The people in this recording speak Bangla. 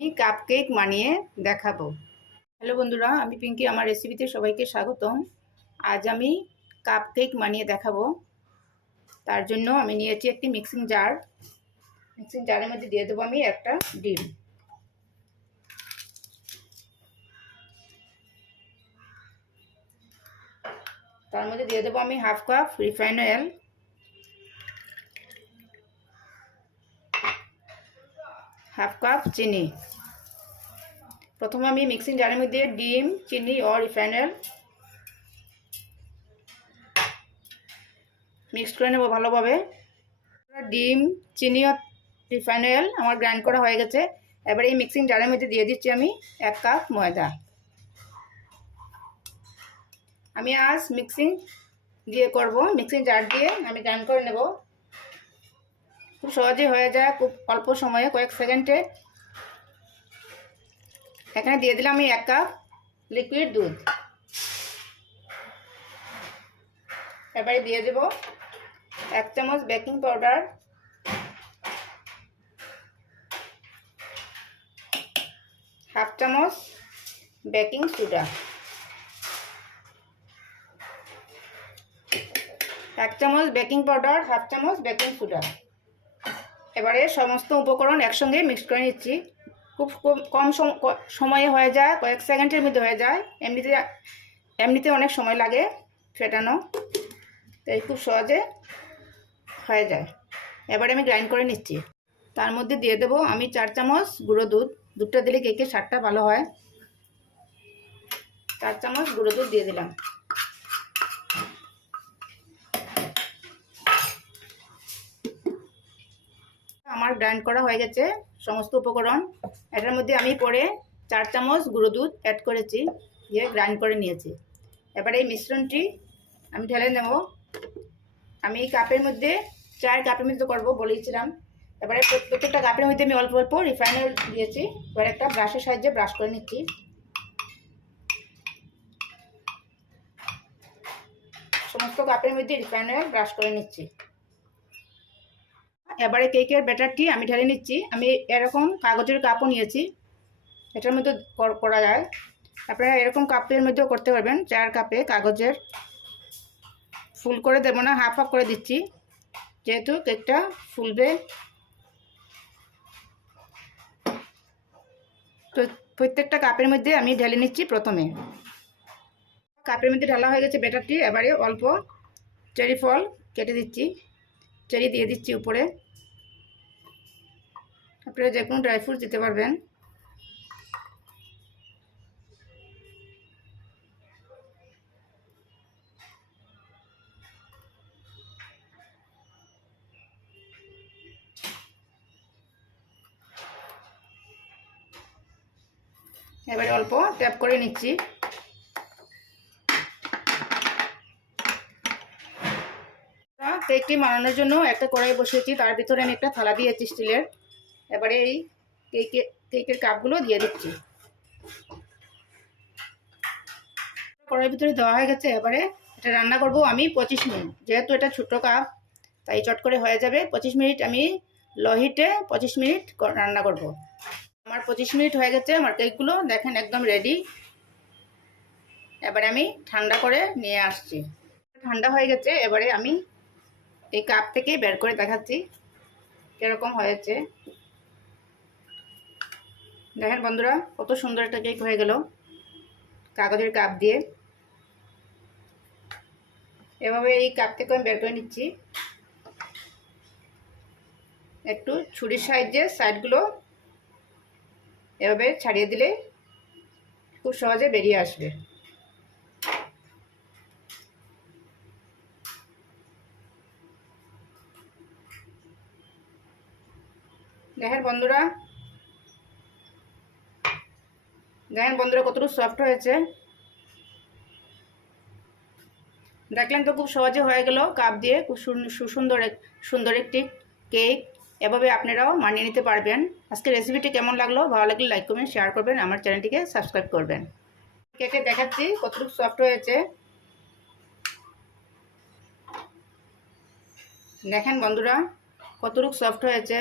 আমি কাপ কেক বানিয়ে দেখাবো। হ্যালো বন্ধুরা, আমি পিঙ্কি আমার রেসিপিতে সবাইকে স্বাগতম। আজ আমি কাপ কেক বানিয়ে দেখাবো। তার জন্য আমি নিয়েছি একটি মিক্সিং জার মিক্সিং জারের মধ্যে দিয়ে দেবো আমি একটা ডিম। তার মধ্যে দিয়ে দেবো আমি half cup refine oil half cup চিনি। প্রথমে আমি মিক্সিং জারের মধ্যে ডিম, চিনি ও রিফাইন মিক্স করে নেব ভালোভাবে। ডিম, চিনি ও রিফাইন আমার গ্রাইন্ড করা হয়ে গেছে। এবার এই মিক্সিং জারের মধ্যে দিয়ে দিচ্ছি আমি এক কাপ ময়দা। আমি আজ মিক্সিং দিয়ে করব। মিক্সিং জার দিয়ে আমি গ্রাইন্ড করে নেব। খুব সহজেই হয়ে যায়, খুব অল্প সময়ে, কয়েক সেকেন্ডে। এখানে দিয়ে দিলাম আমি এক কাপ লিকুইড দুধ। এবারে দিয়ে দেব এক চামচ বেকিং পাউডার হাফ চামচ বেকিং সোডা এক চামচ বেকিং পাউডার হাফ চামচ বেকিং সোডা এবারে সমস্ত উপকরণ একসঙ্গে মিক্স করে নিচ্ছি। খুব কম সময়ে হয়ে যায়, কয়েক সেকেন্ডের মধ্যে হয়ে যায়। এমনিতে এমনিতে অনেক সময় লাগে ফেটানো। তাই খুব সহজে হয়ে যায়। এবারে আমি গ্রাইন্ড করে নিচ্ছি। তার মধ্যে দিয়ে দেবো আমি চার চামচ গুঁড়ো দুধ। দুধটা দিলে কেকের স্বাদটা ভালো হয়। চার চামচ গুঁড়ো দুধ দিয়ে দিলাম। আমার গ্রাইন্ড করা হয়ে গেছে সমস্ত উপকরণ। এটার মধ্যে আমি পরে চার চামচ গুঁড়ো দুধ অ্যাড করেছি, দিয়ে গ্রাইন্ড করে নিয়েছি। এবার এই মিশ্রণটি আমি ঢেলে নেব। আমি এই কাপের মধ্যে, চার কাপের মধ্যে করব বলেছিলাম। এবারে প্রত্যেকটা কাপের মধ্যে আমি অল্প অল্প রিফাইনার দিয়েছি। এবার একটা ব্রাশের সাহায্যে ব্রাশ করে নিচ্ছি। সমস্ত কাপের মধ্যে রিফাইনার ব্রাশ করে নিচ্ছি। এবারে কেকের ব্যাটারটি আমি ঢেলে নিচ্ছি। আমি এরকম কাগজের কাপও নিয়েছি। এটার মধ্যে করা যায়। আপনারা এরকম কাপের মধ্যেও করতে পারবেন। চার কাপে কাগজের ফুল করে দেবো না হাফ হাফ করে দিচ্ছি। যেহেতু কেকটা ফুলবে। তো প্রত্যেকটা কাপের মধ্যে আমি ঢেলে নিচ্ছি প্রথমে। কাপের মধ্যে ঢালা হয়ে গেছে ব্যাটারটি। এবারে অল্প চেরি ফল কেটে দিচ্ছি। চেরি দিয়ে দিচ্ছি উপরে। আপনারা যে কোনো ড্রাই ফ্রুট দিতে পারবেন। এবারে অল্প ট্যাপ করে নিচ্ছি। কেকটি বানানোর জন্য একটা কড়াই বসিয়েছি, তার ভিতরে আমি একটা থালা দিয়েছি স্টিলের এবারে এই কেকের কেকের কাপগুলো দিয়ে দিচ্ছি। কড়াইয়ের ভিতরে দেওয়া হয়ে গেছে, এবারে এটা রান্না করব আমি পঁচিশ মিনিট। যেহেতু এটা ছোটো কাপ তাই চট করে হয়ে যাবে। পঁচিশ মিনিট আমি লহিটে পঁচিশ মিনিট রান্না করব। আমার পঁচিশ মিনিট হয়ে গেছে, আমার কেকগুলো দেখেন একদম রেডি এবারে আমি ঠান্ডা করে নিয়ে আসছি। ঠান্ডা হয়ে গেছে, এবারে আমি এই কাপ থেকে বের করে দেখাচ্ছি। কীরকম হয়েছে? দেখেন বন্ধুরা, কত সুন্দর একটা কেক হয়ে গেল। কাগজের কাপ দিয়ে। এভাবে এই কাপ থেকে আমি বের করে নিচ্ছি। একটু ছুরির সাহায্যে সাইডগুলো এভাবে ছাড়িয়ে দিলে খুব সহজে বেরিয়ে আসবে। দেখেন বন্ধুরা দেখেন বন্ধুরা কতটুকু সফট হয়েছে। দেখলেন তো খুব সহজে হয়ে গেল কাপ দিয়ে, খুব সুন্দর সুন্দর একটি কেক এভাবে আপনারাও মানিয়ে নিতে পারবেন। আজকে রেসিপিটি কেমন লাগল? ভালো লাগলে লাইক করবেন শেয়ার করবেন। আমার চ্যানেলটিকে সাবস্ক্রাইব করবেন। কেকে দেখাচ্ছি কতটুকু সফট হয়েছে। দেখেন বন্ধুরা কতটুকু সফট হয়েছে।